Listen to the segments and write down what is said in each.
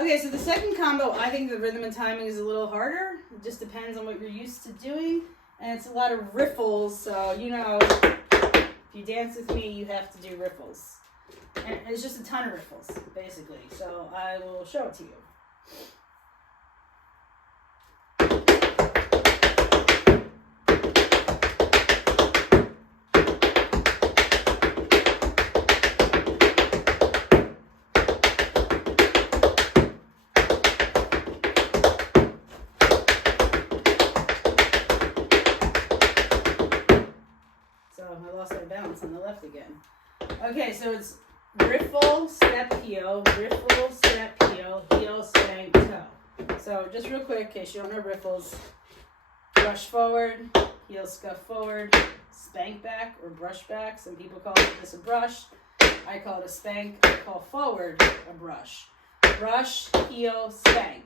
Okay, so the second combo, I think the rhythm and timing is a little harder. It just depends on what you're used to doing. And it's a lot of riffles, so you know, if you dance with me, you have to do riffles. And it's just a ton of riffles, basically. So I will show it to you. I lost my balance on the left again. Okay, so it's riffle, step, heel, riffle, step, heel, heel, spank, toe. So just real quick, in case you don't know riffles, brush forward, heel scuff forward, spank back or brush back. Some people call this a brush. I call it a spank. I call forward a brush. Brush, heel, spank.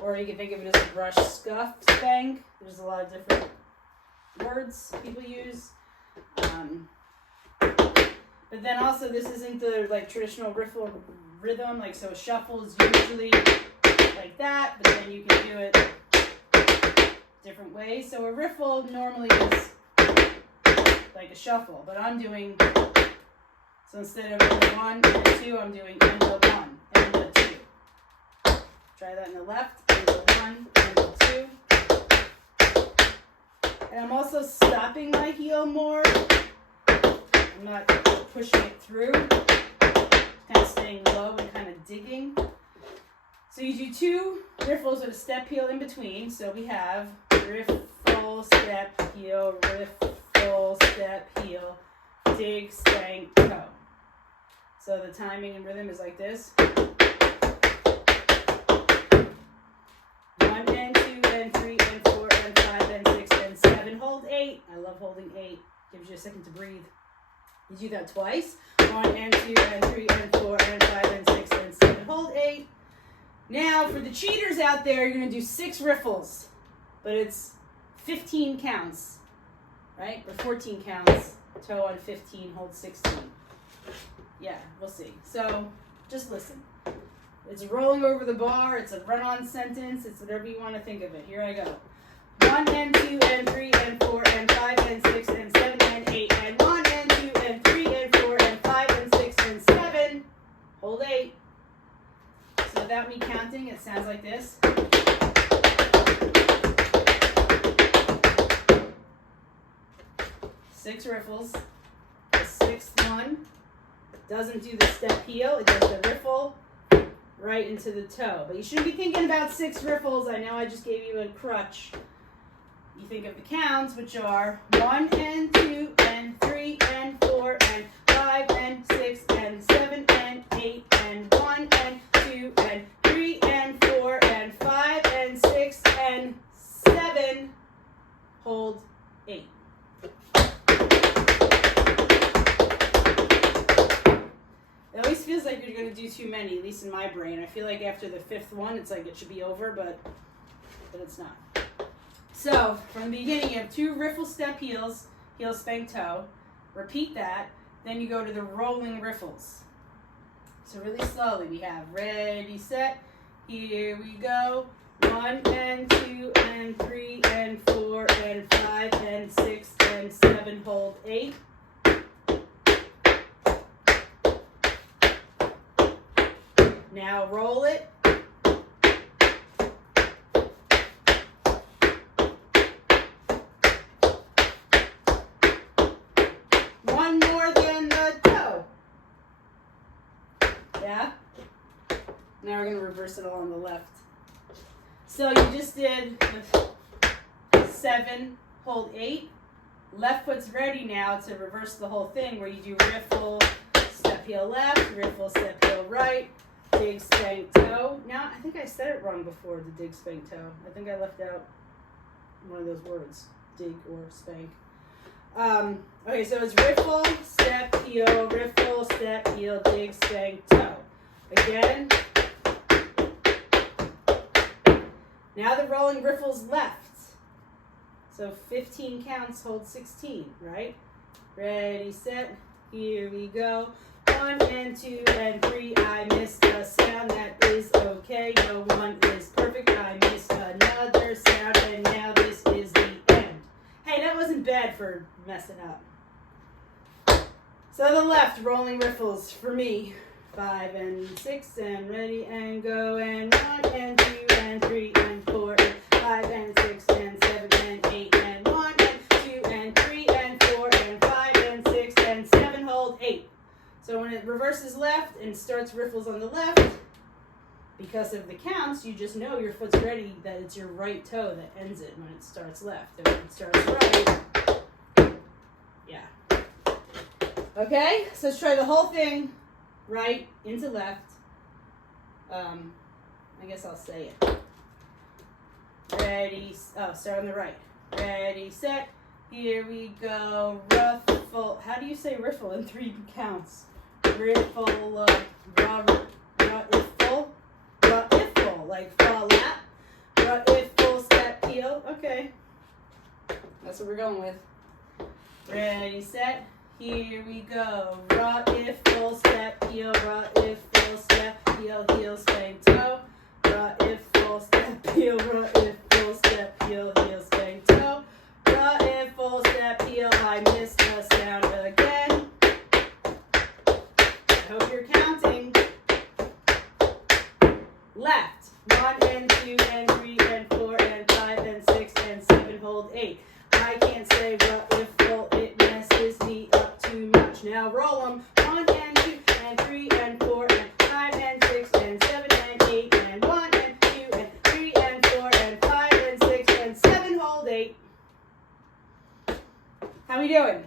Or you can think of it as a brush, scuff, spank. There's a lot of different words people use. But then also this isn't the like traditional riffle rhythm, like so a shuffle is usually like that, but then you can do it different ways. So a riffle normally is like a shuffle, but I'm doing, so instead of endo 1 and 2, I'm doing endo 1, endo 2. Try that in the left, endo 1, endo 2. And I'm also stopping my heel more. I'm not pushing it through. Kind of staying low and kind of digging. So you do 2 riffles with a step heel in between. So we have riffle, step, heel, riffle, step, heel, dig, spank, toe. So the timing and rhythm is like this. 1 and 2 and 3 and 4 and 5 and 6 and 7. Hold 8. I love holding 8. Gives you a second to breathe. You do that twice. 1 and 2 and 3 and 4 and 5 and 6 and 7. Hold 8. Now for the cheaters out there, you're going to do 6 riffles. But it's 15 counts. Right? Or 14 counts. Toe on 15, hold 16. Yeah, we'll see. So just listen. It's rolling over the bar. It's a run-on sentence. It's whatever you want to think of it. Here I go. 1 and 2 and 3 and 4 and 5 and 6 and 7 and 8 and 1 and 2 and 3 and 4 and 5 and 6 and 7. Hold 8. So without me counting, it sounds like this. Six riffles. The 6th one doesn't do the step heel. It does the riffle right into the toe. But you shouldn't be thinking about 6 riffles. I know I just gave you a crutch. You think of the counts, which are 1 and 2 and 3 and 4 and 5 and 6 and 7 and 8 and 1 and 2 and 3 and 4 and 5 and 6 and 7. Hold 8. It always feels like you're going to do too many, at least in my brain. I feel like after the 5th one, it's like it should be over, but it's not. So, from the beginning, you have 2 riffle step heels, heel, spank, toe. Repeat that. Then you go to the rolling riffles. So really slowly, we have ready, set, here we go. 1 and 2 and 3 and 4 and 5 and 6 and 7, hold 8. Now roll it. One more than the toe. Yeah? Now we're going to reverse it all on the left. So you just did 7, hold 8. Left foot's ready now to reverse the whole thing where you do riffle, step heel left, riffle, step heel right, dig, spank, toe. Now, I think I said it wrong before, the dig, spank, toe. I think I left out one of those words, dig or spank. Okay, so it's riffle, step, heel, riffle, step, heel, dig, spank, toe. Again. Now the rolling riffle's left. So 15 counts, hold 16, right? Ready, set, here we go. 1 and 2 and 3, I missed a sound, that is for messing up. So the left, rolling riffles for me. 5 and 6 and ready and go, and 1 and 2 and 3 and 4 and 5 and 6 and 7 and 8 and 1 and 2 and 3 and 4 and 5 and 6 and 7, hold 8. So when it reverses left and starts riffles on the left, because of the counts, you just know your foot's ready, that it's your right toe that ends it when it starts left. And when it starts right, yeah. Okay, so let's try the whole thing. Right into left. I guess I'll say it. Ready, start on the right. Ready, set, here we go. Ruffle. How do you say riffle in 3 counts? Riffle, ruffle, like fall lap. Ruffle, step, heel. Okay. That's what we're going with. Ready, set. Here we go. Ruffle, step, heel, ruffle, step, heel, heel, swing, toe. Ruffle, step, heel, ruffle, step, heel, heel, swing, toe. Ruffle, step, heel. I missed the sound again. I hope you're counting. Left. 1 and 2 and 3 and 4 and 5 and 6 and 7. Hold 8. I can't say ruffle. It messes me up too much. Now roll them. 1 and 2 and 3 and 4 and 5 and 6 and 7 and 8 and 1 and 2 and 3 and 4 and 5 and 6 and 7. Hold 8. How we doing?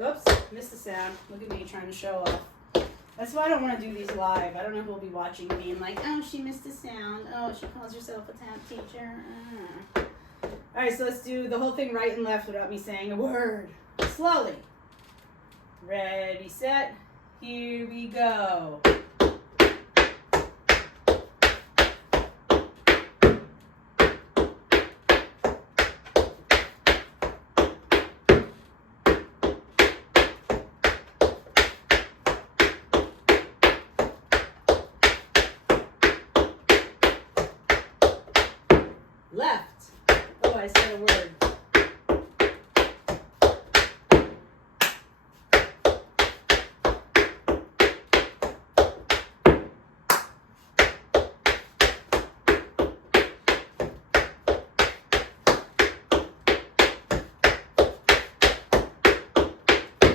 Oops, missed the sound. Look at me trying to show off. That's why I don't want to do these live. I don't know who'll be watching me and like, oh, she missed a sound. Oh, she calls herself a tap teacher. All right, so let's do the whole thing right and left without me saying a word. Slowly. Ready, set. Here we go. Left. Oh, I said a word.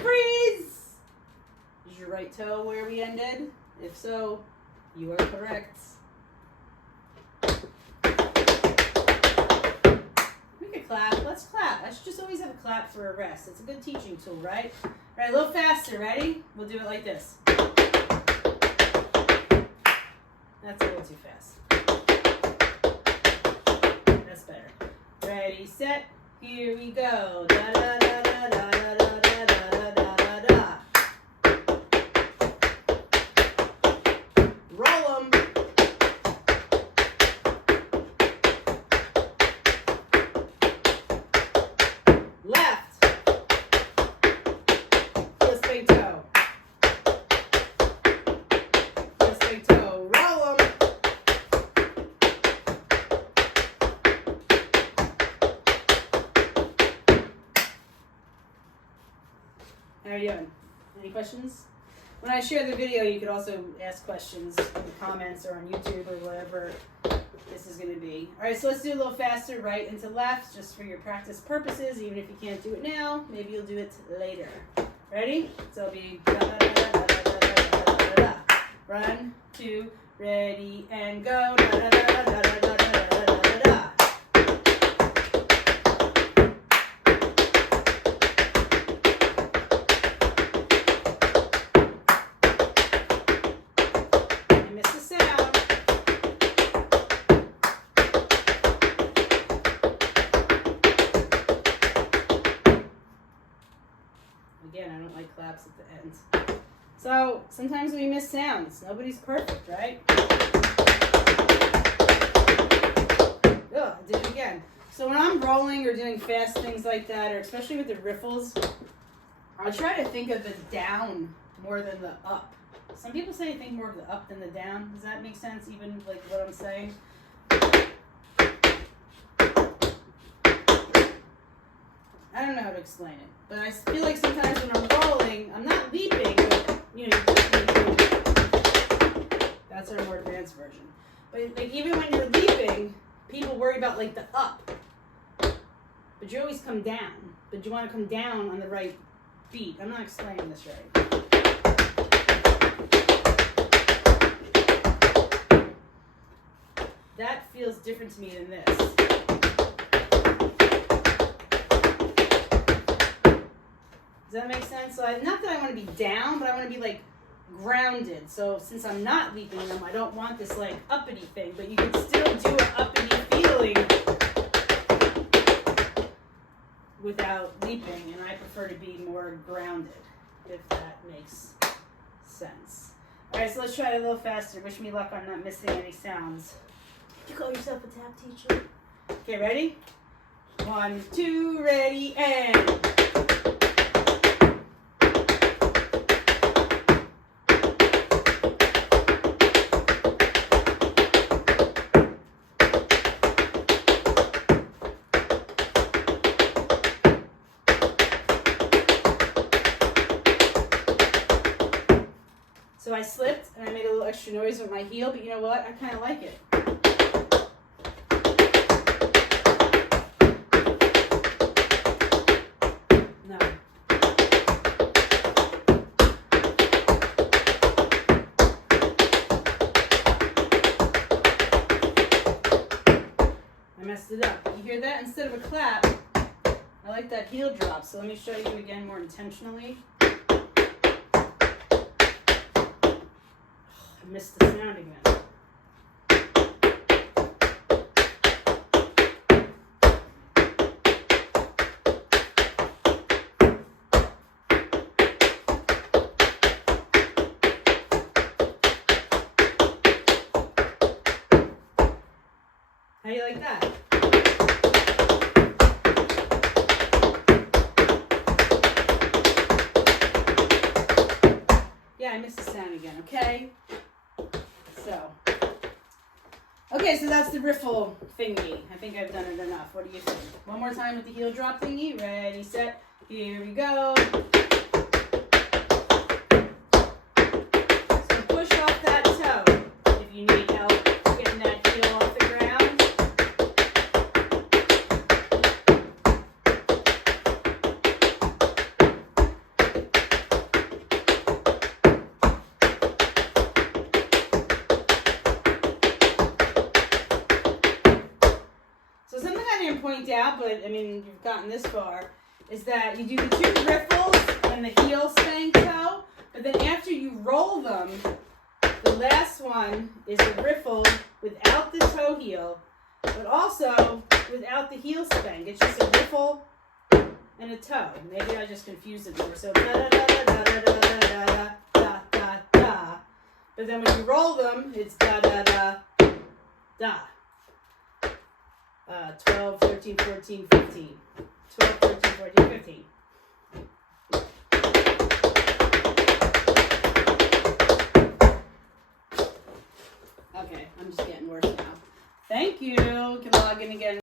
Freeze! Is your right toe where we ended? If so, you are correct. Clap. Let's clap. I should just always have a clap for a rest. It's a good teaching tool, right? All right, a little faster. Ready? We'll do it like this. That's a little too fast. That's better. Ready, set. Here we go. Da da da da da da da da da da da da. Roll 'em. Left. Heel, big toe. Heel, big toe. Roll 'em. How are you doing? Any questions? When I share the video, you could also ask questions in the comments or on YouTube or whatever this is going to be. All right, so let's do a little faster, right into left, just for your practice purposes. Even if you can't do it now, maybe you'll do it later. Ready? So it'll be da da da da da da da da da da. 1, 2, ready, and go. Da da da da da da da da da da da. I missed the sound. Again, I don't like claps at the end. So sometimes we miss sounds. Nobody's perfect, right? Ugh, I did it again. So when I'm rolling or doing fast things like that, or especially with the riffles, I'll try to think of the down more than the up. Some people say I think more of the up than the down. Does that make sense, even like what I'm saying? I don't know how to explain it, but I feel like sometimes when I'm rolling, I'm not leaping, but you know, that's our more advanced version. But like even when you're leaping, people worry about like the up, but you always come down. But you want to come down on the right beat. I'm not explaining this right. That feels different to me than this. Does that make sense? So not that I want to be down, but I want to be like grounded. So since I'm not leaping them, I don't want this like uppity thing, but you can still do an uppity feeling without leaping, and I prefer to be more grounded, if that makes sense. All right, so let's try it a little faster. Wish me luck on not missing any sounds. You call yourself a tap teacher? Okay, ready? 1, 2, ready, and... So I slipped and I made a little extra noise with my heel, but you know what? I kind of like it. No. I messed it up. You hear that? Instead of a clap, I like that heel drop. So let me show you again more intentionally. I missed the sound again. How do you like that? Yeah, I missed the sound again, okay? Okay, so that's the riffle thingy. I think I've done it enough. What do you think? One more time with the heel drop thingy. Ready, set, here we go. So push off that toe if you need help getting that heel off the ground. Point out, but I mean, you've gotten this far, is that you do the 2 riffles and the heel spank toe, but then after you roll them, the last one is a riffle without the toe heel, but also without the heel spank. It's just a riffle and a toe. Maybe I just confused it more. So da da da da da da da da da da da. But then when you roll them, it's da da da da. 12, 13, 14, 15. 12, 13, 14, 15. Okay, I'm just getting worse now. Thank you. Can log in again.